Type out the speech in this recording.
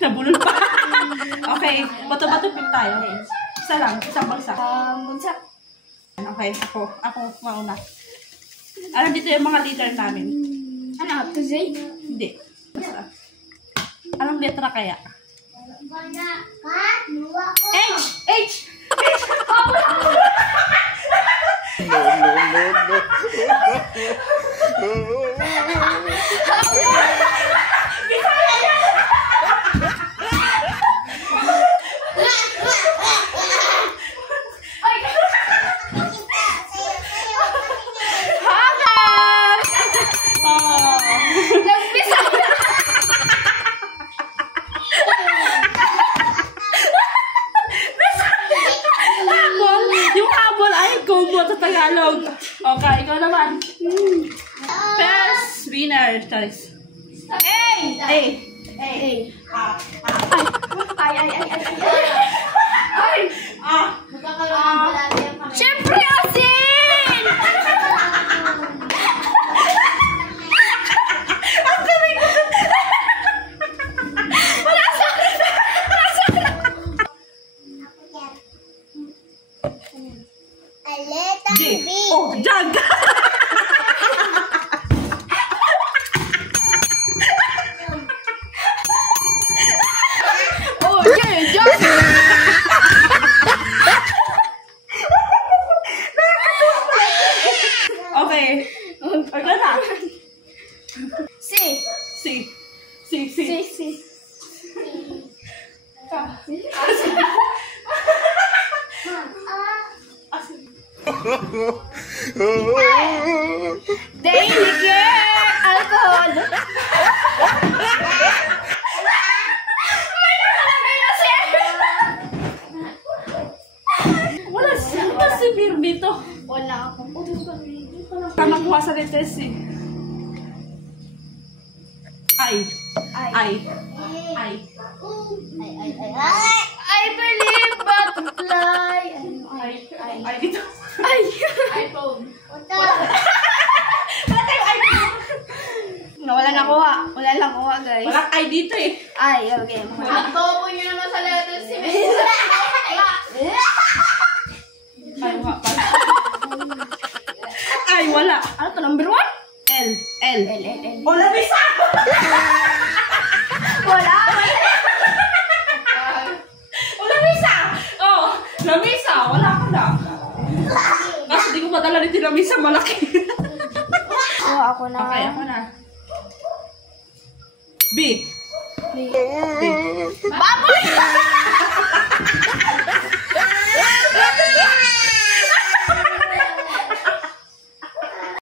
Nabulol pa. Okay, bato-bato pin tayo. Isa lang, isang bagsak. Bagsak. Okay, ako mauna. Alam dito yung mga leader namin. Ano, to Z? Hindi. Basta. Anong letra kaya? H! H! Tagalog. Okay, ikaw naman. First winner, Charis. A. Siyempre, asin! Ang galing! Wala sa... B. Oh, jag! Oh, yeah, jag! Okay. Okay na. C. Daily alcohol. Wala si Mir dito. Wala ako. Tama kuha sa letters eh. I believe butterfly. Ay, dito. iPhone. Wala tayong iPhone. Wala na kuha, guys. Walang I dito eh. Ay, okay. Ang topo nyo naman sa letters si Ay, nga pala. Ay, wala. Ano to, number 1? L. Oh, lamisa! Wala. Lamisa! Oh, lamisa. Wala ka na. Kasi di ko madala ni lamisa malaki. Oh, ako na. Okay, ako na. B.